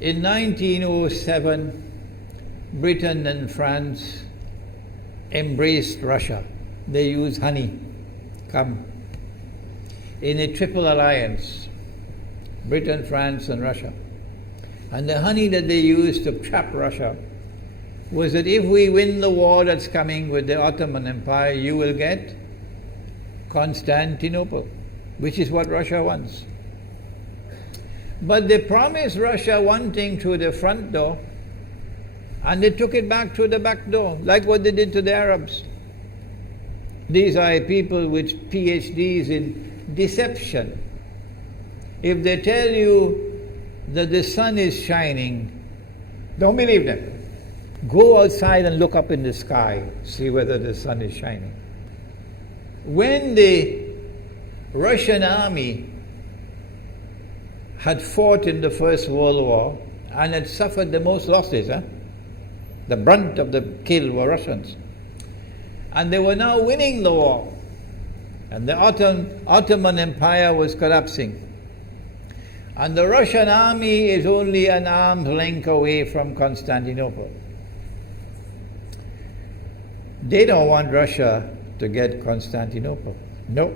In 1907, Britain and France embraced Russia. They used honey, in a triple alliance, Britain, France and Russia. And the honey that they used to trap Russia was that if we win the war that's coming with the Ottoman Empire, you will get Constantinople, which is what Russia wants. But they promised Russia one thing through the front door, and they took it back through the back door, like what they did to the Arabs. These are people with PhDs in deception. If they tell you that the sun is shining, don't believe them. Go outside and look up in the sky, see whether the sun is shining. When the Russian army had fought in the First World War and had suffered the most losses, the brunt of the kill were Russians. And they were now winning the war. And the Ottoman Empire was collapsing. And the Russian army is only an arm's length away from Constantinople. They don't want Russia to get Constantinople. No.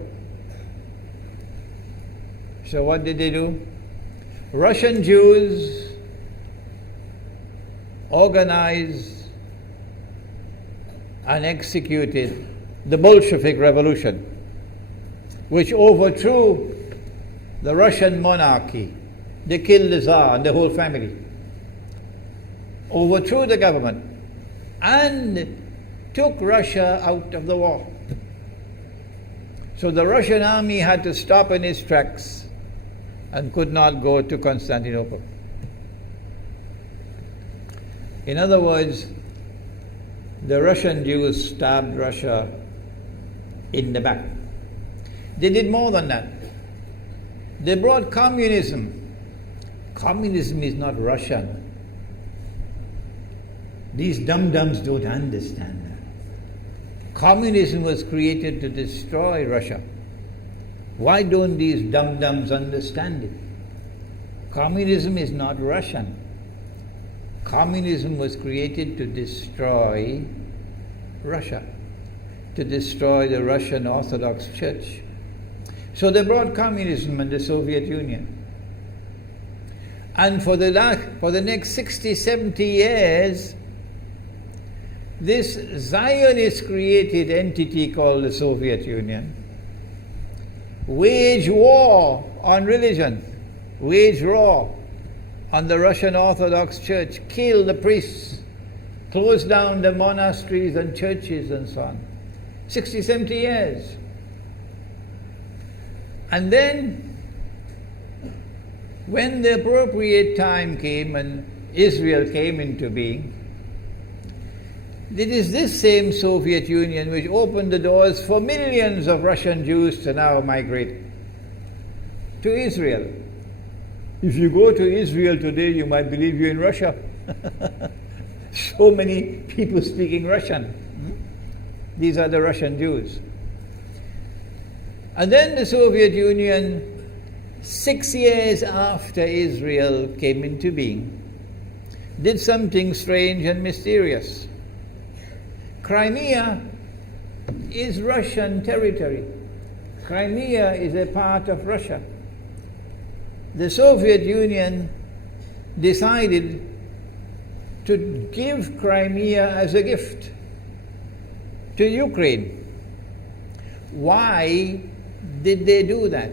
So what did they do? Russian Jews organized and executed the Bolshevik Revolution, which overthrew the Russian monarchy. They killed the Tsar and the whole family, overthrew the government, and took Russia out of the war. So the Russian army had to stop in its tracks and could not go to Constantinople. In other words, the Russian Jews stabbed Russia in the back. They did more than that. They brought communism. Communism is not Russian. These dum-dums don't understand that. Communism was created to destroy Russia. Why don't these dum-dums understand it? Communism is not Russian. Communism was created to destroy Russia, to destroy the Russian Orthodox Church. So they brought communism in the Soviet Union. And for the next 60, 70 years, this Zionist-created entity called the Soviet Union waged war on religion, waged war on the Russian Orthodox Church, killed the priests, closed down the monasteries and churches and so on. 60, 70 years. And then, when the appropriate time came and Israel came into being, it is this same Soviet Union which opened the doors for millions of Russian Jews to now migrate to Israel. If you go to Israel today, you might believe you're in Russia. So many people speaking Russian. These are the Russian Jews. And then the Soviet Union, 6 years after Israel came into being, did something strange and mysterious. Crimea is Russian territory. Crimea is a part of Russia. The Soviet Union decided to give Crimea as a gift to Ukraine. Why did they do that?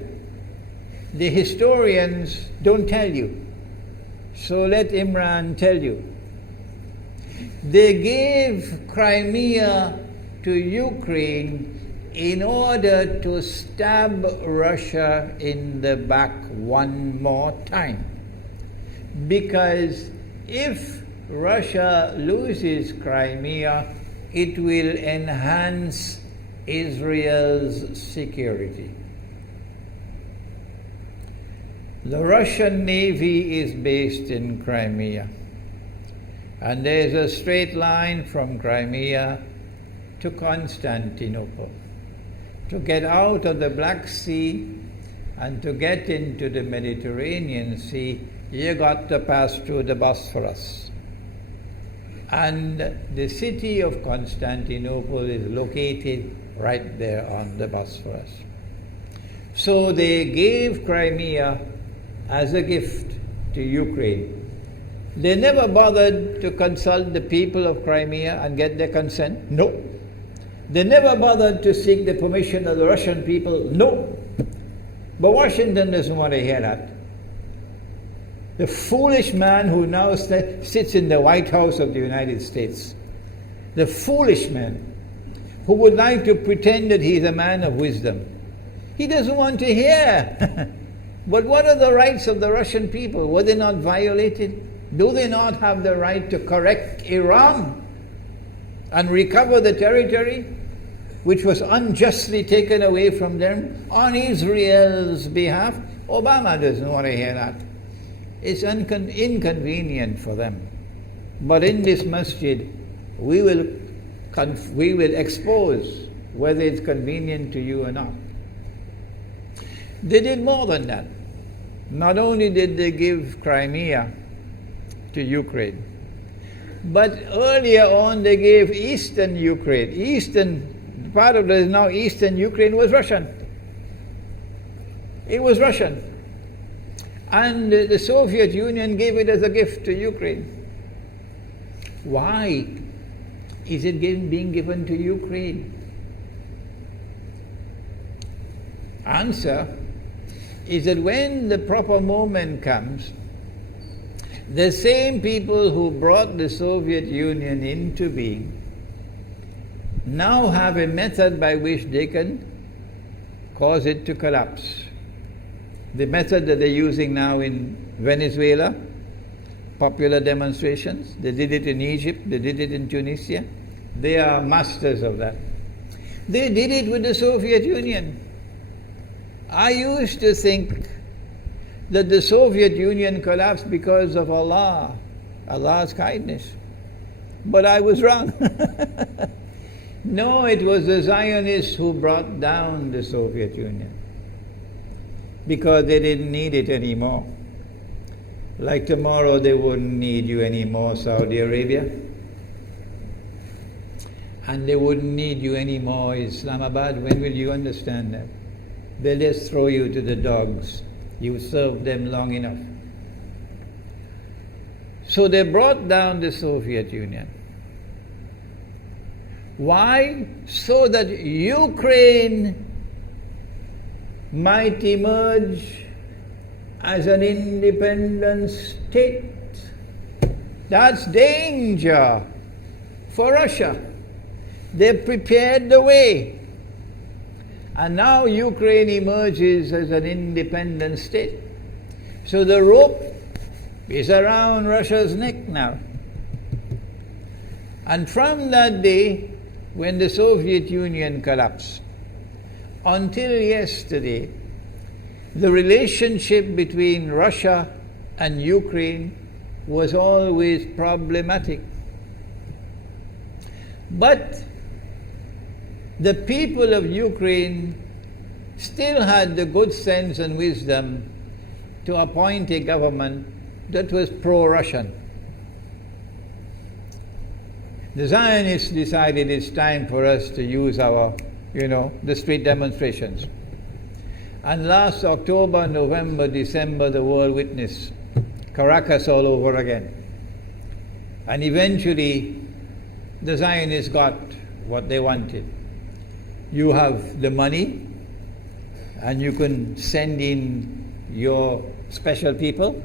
The historians don't tell you. So let Imran tell you. They gave Crimea to Ukraine in order to stab Russia in the back one more time. Because if Russia loses Crimea, it will enhance Israel's security. The Russian Navy is based in Crimea. And there's a straight line from Crimea to Constantinople. To get out of the Black Sea and to get into the Mediterranean Sea, you got to pass through the Bosphorus. And the city of Constantinople is located right there on the Bosphorus. So they gave Crimea as a gift to Ukraine. They never bothered to consult the people of Crimea and get their consent. No. They never bothered to seek the permission of the Russian people. No. But Washington doesn't want to hear that. The foolish man who now sits in the White House of the United States, the foolish man who would like to pretend that he's a man of wisdom, he doesn't want to hear. But what are the rights of the Russian people? Were they not violated? Do they not have the right to correct Iran and recover the territory which was unjustly taken away from them on Israel's behalf? Obama doesn't want to hear that. It's inconvenient for them. But in this masjid, we will expose whether it's convenient to you or not. They did more than that. Not only did they give Crimea to Ukraine, but earlier on they gave eastern Ukraine. Eastern, part of it is now eastern Ukraine was Russian. It was Russian. And the Soviet Union gave it as a gift to Ukraine. Why is it being given to Ukraine? Answer is that when the proper moment comes, the same people who brought the Soviet Union into being now have a method by which they can cause it to collapse. The method that they're using now in Venezuela, popular demonstrations, they did it in Egypt, they did it in Tunisia. They are masters of that. They did it with the Soviet Union. I used to think that the Soviet Union collapsed because of Allah's kindness. But I was wrong. No, it was the Zionists who brought down the Soviet Union because they didn't need it anymore. Like tomorrow they wouldn't need you anymore, Saudi Arabia. And they wouldn't need you anymore, Islamabad. When will you understand that? They'll just throw you to the dogs. You served them long enough. So they brought down the Soviet Union. Why? So that Ukraine might emerge as an independent state. That's danger for Russia. They prepared the way. And now Ukraine emerges as an independent state. So the rope is around Russia's neck now. And from that day, when the Soviet Union collapsed, until yesterday, the relationship between Russia and Ukraine was always problematic. But the people of Ukraine still had the good sense and wisdom to appoint a government that was pro-Russian. The Zionists decided it's time for us to use our, the street demonstrations. And last October, November, December, the world witnessed Caracas all over again. And eventually, the Zionists got what they wanted. You have the money, and you can send in your special people,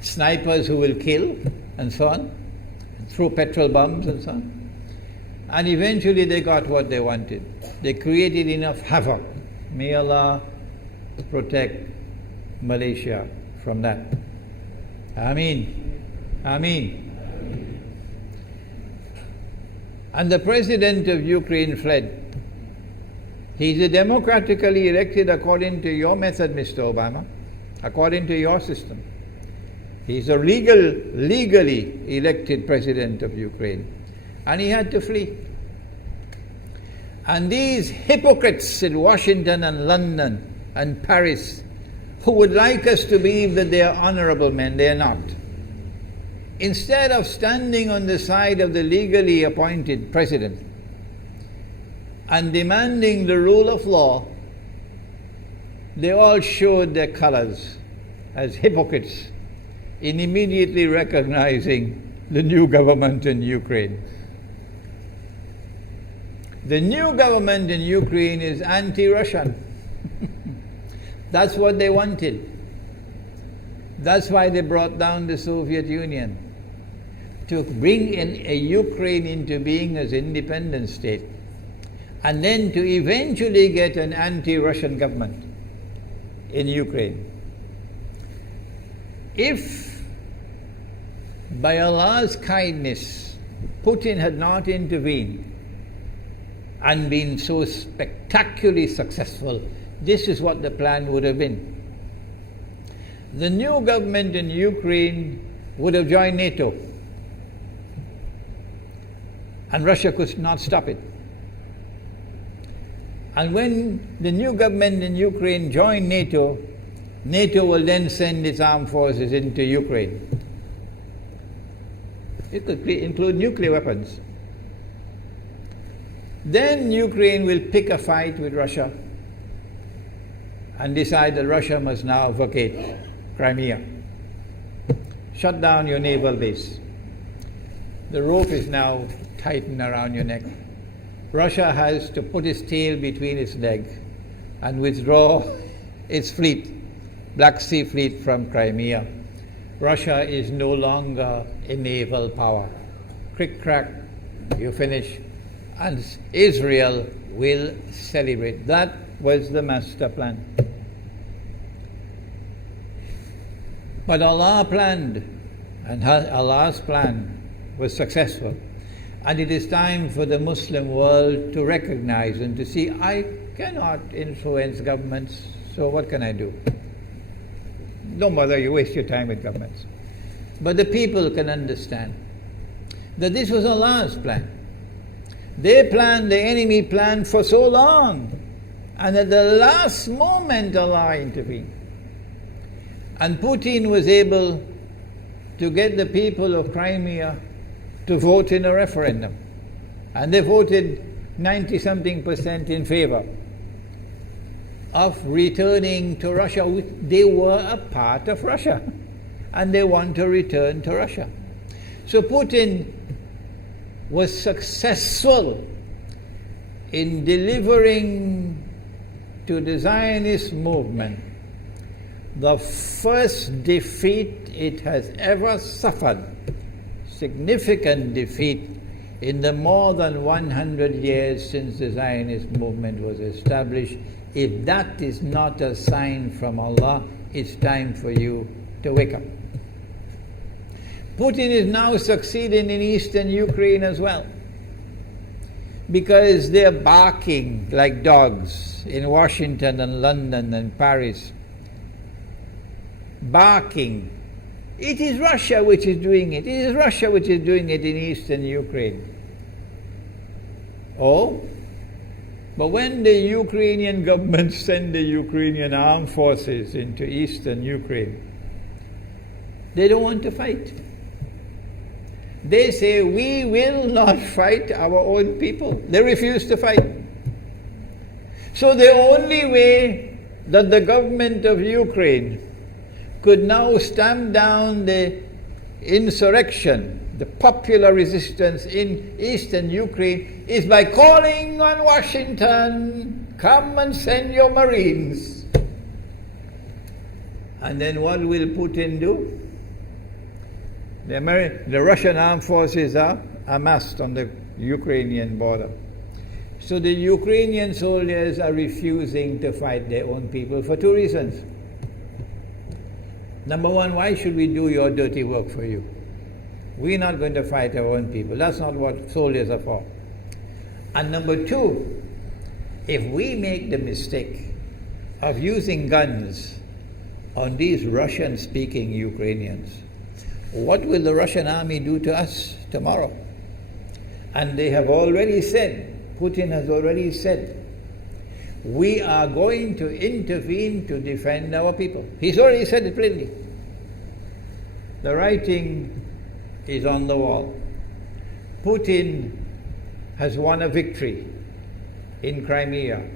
snipers who will kill, and so on, throw petrol bombs and so on. And eventually they got what they wanted. They created enough havoc. May Allah protect Malaysia from that. Ameen. Ameen. And the president of Ukraine fled. He's a democratically elected according to your method, Mr. Obama, according to your system. He's a legally elected president of Ukraine. And he had to flee. And these hypocrites in Washington and London and Paris who would like us to believe that they are honorable men. They are not. Instead of standing on the side of the legally appointed president and demanding the rule of law, they all showed their colors as hypocrites in immediately recognizing the new government in Ukraine. The new government in Ukraine is anti-Russian. That's what they wanted. That's why they brought down the Soviet Union, to bring in a Ukraine into being as independent state, and then to eventually get an anti-Russian government in Ukraine. If by Allah's kindness Putin had not intervened and been so spectacularly successful, this is what the plan would have been. The new government in Ukraine would have joined NATO, and Russia could not stop it. And when the new government in Ukraine joined NATO, NATO will then send its armed forces into Ukraine. It could include nuclear weapons. Then Ukraine will pick a fight with Russia and decide that Russia must now vacate Crimea. Shut down your naval base. The rope is now tightened around your neck. Russia has to put its tail between its legs and withdraw its fleet, Black Sea Fleet, from Crimea. Russia is no longer a naval power. Crick crack, you finish. And Israel will celebrate. That was the master plan. But Allah planned, and Allah's plan was successful. And it is time for the Muslim world to recognize and to see, I cannot influence governments, so what can I do? Don't bother, you waste your time with governments. But the people can understand that this was Allah's plan. They planned, the enemy planned for so long, and at the last moment Allah intervened. And Putin was able to get the people of Crimea to vote in a referendum. And they voted 90-something% in favor of returning to Russia. They were a part of Russia, and they want to return to Russia. So Putin was successful in delivering to the Zionist movement the first defeat it has ever suffered, significant defeat, in the more than 100 years since the Zionist movement was established. If that is not a sign from Allah, it's time for you to wake up. Putin is now succeeding in eastern Ukraine as well, because they're barking like dogs in Washington and London and Paris. Barking. It is Russia which is doing it. It is Russia which is doing it in eastern Ukraine. Oh, but when the Ukrainian government send the Ukrainian armed forces into eastern Ukraine, they don't want to fight. They say, we will not fight our own people. They refuse to fight. So the only way that the government of Ukraine could now stamp down the insurrection, the popular resistance in eastern Ukraine, is by calling on Washington, come and send your Marines. And then what will Putin do? The Russian armed forces are amassed on the Ukrainian border. So the Ukrainian soldiers are refusing to fight their own people for two reasons. Number one, why should we do your dirty work for you? We're not going to fight our own people. That's not what soldiers are for. And number two, if we make the mistake of using guns on these Russian-speaking Ukrainians, what will the Russian army do to us tomorrow? And they have already said, Putin has already said, we are going to intervene to defend our people. He's already said it plainly. The writing is on the wall. Putin has won a victory in Crimea.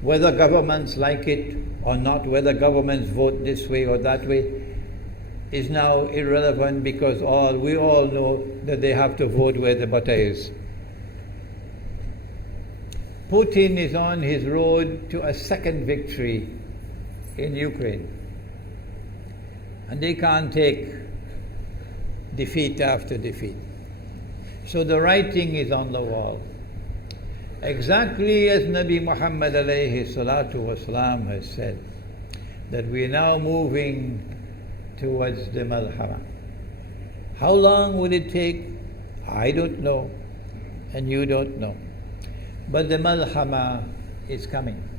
Whether governments like it or not, whether governments vote this way or that way, is now irrelevant, because we all know that they have to vote where the butter is. Putin is on his road to a second victory in Ukraine. And they can't take defeat after defeat. So the writing is on the wall. Exactly as Nabi Muhammad alayhi salatu wasalam has said, that we are now moving towards the Malhama. How long will it take? I don't know, and you don't know. But the Malhama is coming.